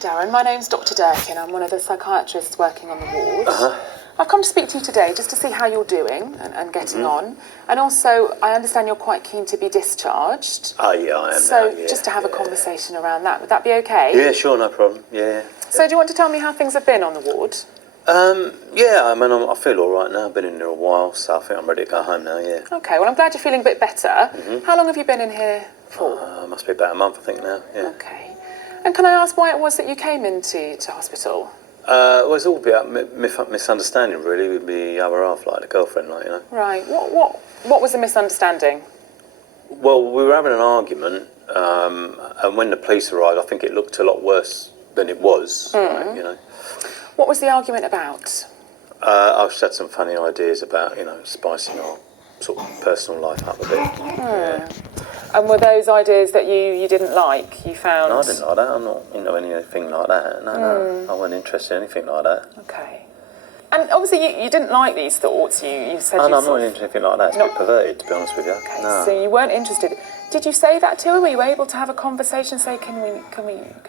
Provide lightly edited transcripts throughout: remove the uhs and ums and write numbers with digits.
Darren, my name's Dr. Durkin. I'm one of the psychiatrists working on the ward. I've come to speak to you today just to see how you're doing and getting on. And also, I understand you're quite keen to be discharged. Oh, yeah, I am. So, now, yeah, just to have a conversation around that. Would that be okay? Yeah, sure, no problem. Yeah. So, do you want to tell me how things have been on the ward? Yeah, I mean, I feel all right now. I've been in there a while, so I think I'm ready to go home now, yeah. Okay, well, I'm glad you're feeling a bit better. How long have you been in here for? Must be about a month, I think, now, yeah. Okay. And can I ask why it was that you came into hospital? Well, it's all about misunderstanding, really, with the other half, like the girlfriend, like, you know. Right. What was the misunderstanding? Well, we were having an argument, and when the police arrived, I think it looked a lot worse than it was, right, you know. What was the argument about? I just had some funny ideas about, you know, spicing our sort of personal life up a bit. Yeah. And were those ideas that you didn't like? You found? No, I didn't like that. I'm not into anything like that. No, I wasn't interested in anything like that. Okay. And obviously you didn't like these thoughts. You said no, you I'm not into anything like that. It's a bit perverted, to be honest with you. Okay, No. so you weren't interested. Did you say that to her? Were you able to have a conversation? Say, can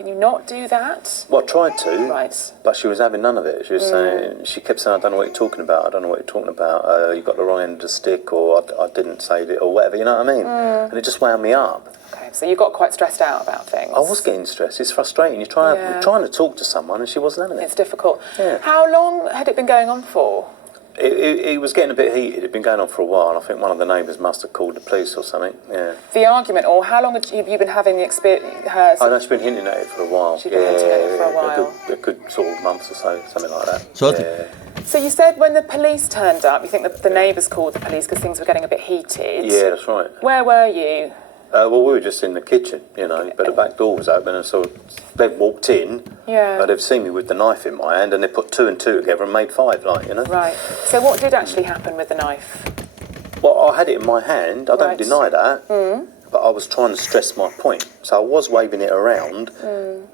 you not do that? Well, I tried to, Right. but she was having none of it. She was saying, she kept saying, I don't know what you're talking about. I don't know what you're talking about. You got the wrong end of the stick, or I didn't say it, or whatever. You know what I mean? And it just wound me up. Okay, so you got quite stressed out about things. I was getting stressed. It's frustrating. You're trying to talk to someone, and she wasn't having it. It's difficult. Yeah. How long had it been going on for? It was getting a bit heated. It'd been going on for a while, and I think one of the neighbours must have called the police or something. Yeah. The argument, or how long have you been having the experience? I know she's been hinting at it for a while. She's been hinting at it for a while. A good sort of month or so, something like that. So So you said when the police turned up, you think that the neighbours called the police because things were getting a bit heated. Yeah, that's right. Where were you? Well, we were just in the kitchen, you know, but the back door was open, and so they'd walked in. Yeah. But they've seen me with the knife in my hand, and they put 2 and 2 together and made 5, like, you know. Right. So what did actually happen with the knife? Well, I had it in my hand. I don't Right. deny that. But I was trying to stress my point, so I was waving it around.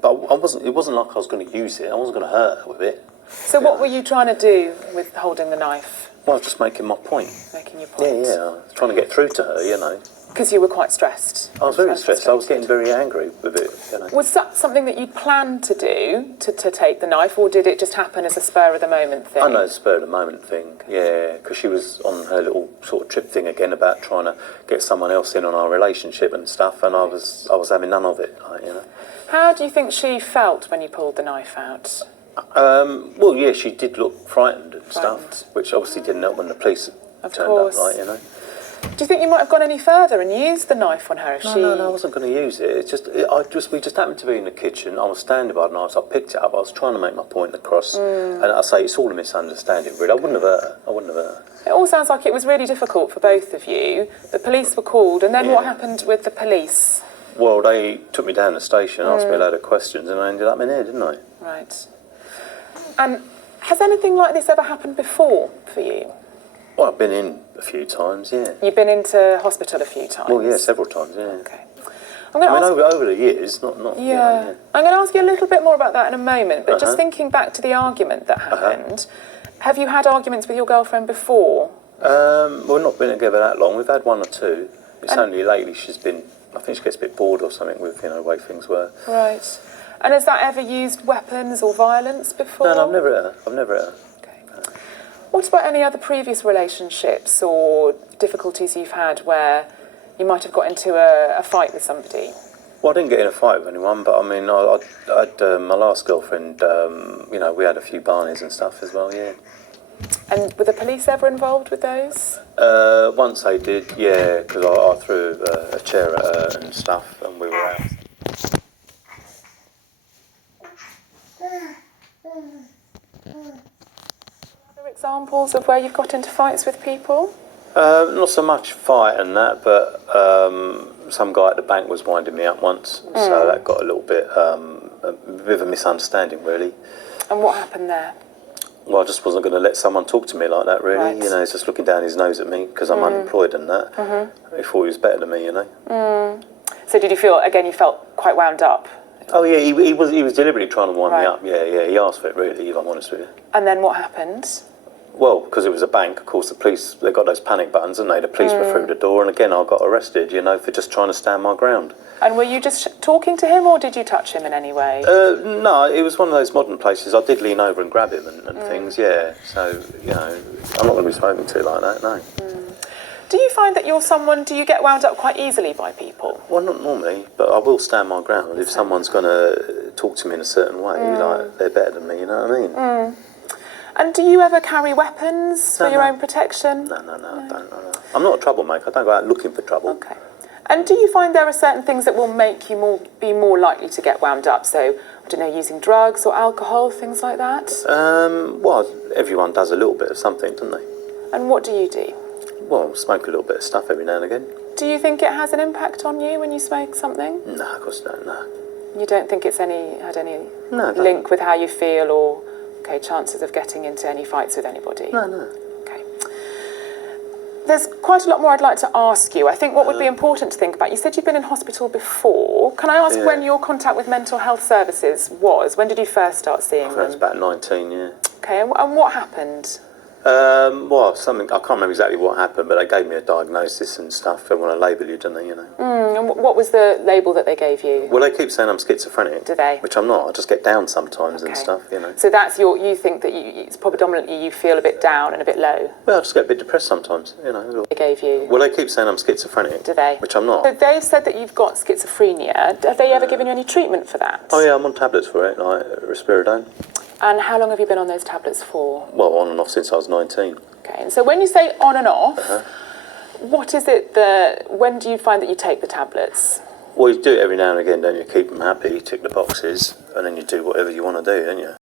But I wasn't. It wasn't like I was going to use it. I wasn't going to hurt her with it. So what were you trying to do with holding the knife? Well, I was just making my point. Making your point? Yeah. I was trying to get through to her, you know. Because you were quite stressed. I was very stressed. I was getting very angry with it, you know. Was that something that you planned to do, to take the knife, or did it just happen as a spur of the moment thing? I know, it's a spur of the moment thing, yeah, because she was on her little sort of trip thing again about trying to get someone else in on our relationship and stuff, and I was having none of it, like, you know. How do you think she felt when you pulled the knife out? Well, yeah, she did look frightened and stuff, which obviously didn't help when the police turned up, like, you know. Do you think you might have gone any further and used the knife on her if she... No, I wasn't going to use it. It's just, we just happened to be in the kitchen. I was standing by the knife, so I picked it up. I was trying to make my point across, and I say it's all a misunderstanding, really. I wouldn't have hurt her. It all sounds like it was really difficult for both of you. The police were called, and then what happened with the police? Well, they took me down the station, asked me a load of questions, and I ended up in there, didn't I? Right. And has anything like this ever happened before for you? Well, I've been in a few times, yeah. You've been into hospital a few times? Well, yeah, several times, yeah. Okay. Over the years, not. Yeah. You know, yeah. I'm going to ask you a little bit more about that in a moment, but just thinking back to the argument that happened, have you had arguments with your girlfriend before? We've not been together that long. We've had 1 or 2. It's only lately I think she gets a bit bored or something with, you know, the way things were. Right. And has that ever used weapons or violence before? No, I've never hit her. Okay. What about any other previous relationships or difficulties you've had where you might have got into a fight with somebody? Well, I didn't get in a fight with anyone, but I mean, I had my last girlfriend, you know, we had a few barneys and stuff as well, yeah. And were the police ever involved with those? Once they did, yeah, because I threw a chair at her and stuff, and we were out. Other examples of where you've got into fights with people? Not so much fight and that, but some guy at the bank was winding me up once, so that got a little bit of a misunderstanding, really. And what happened there? Well, I just wasn't going to let someone talk to me like that, really. Right. You know, he's just looking down his nose at me because I'm unemployed and that. He thought he was better than me, you know. So did you feel, again, you felt quite wound up? Oh, yeah, he was deliberately trying to wind me up. Yeah, he asked for it, really, if I'm honest with you. And then what happened? Well, because it was a bank, of course, the police, they got those panic buttons, and the police were through the door, and again, I got arrested, you know, for just trying to stand my ground. And were you just talking to him, or did you touch him in any way? No, it was one of those modern places. I did lean over and grab him and things, yeah. So, you know, I'm not going to be spoken to like that, no. Do you find that you're someone, do you get wound up quite easily by people? Well, not normally, but I will stand my ground. If someone's going to talk to me in a certain way, like, they're better than me, you know what I mean? And do you ever carry weapons for your own protection? No, I don't. No. I'm not a troublemaker. I don't go out looking for trouble. Okay. And do you find there are certain things that will make you be more likely to get wound up? So, I don't know, using drugs or alcohol, things like that? Well, everyone does a little bit of something, don't they? And what do you do? Well, smoke a little bit of stuff every now and again. Do you think it has an impact on you when you smoke something? No, of course not, no. You don't think it's had any No, link with how you feel or chances of getting into any fights with anybody? No. Okay. There's quite a lot more I'd like to ask you. I think what would be important to think about, you said you've been in hospital before. Can I ask when your contact with mental health services was? When did you first start seeing them? I was about 19, yeah. Okay, and what happened? Well, something, I can't remember exactly what happened, but they gave me a diagnosis and stuff. They want to label you, don't they, you know? And what was the label that they gave you? Well, they keep saying I'm schizophrenic. Do they? Which I'm not. I just get down sometimes and stuff, you know. So that's you think that it's predominantly you feel a bit down and a bit low? Well, I just get a bit depressed sometimes, you know. They gave you? Well, they keep saying I'm schizophrenic. Do they? Which I'm not. So they've said that you've got schizophrenia. Have they ever given you any treatment for that? Oh, yeah, I'm on tablets for it, like risperidone. And how long have you been on those tablets for? Well, on and off since I was 19. Okay, and so when you say on and off, what is it when do you find that you take the tablets? Well, you do it every now and again, don't you? Keep them happy, tick the boxes, and then you do whatever you want to do, don't you?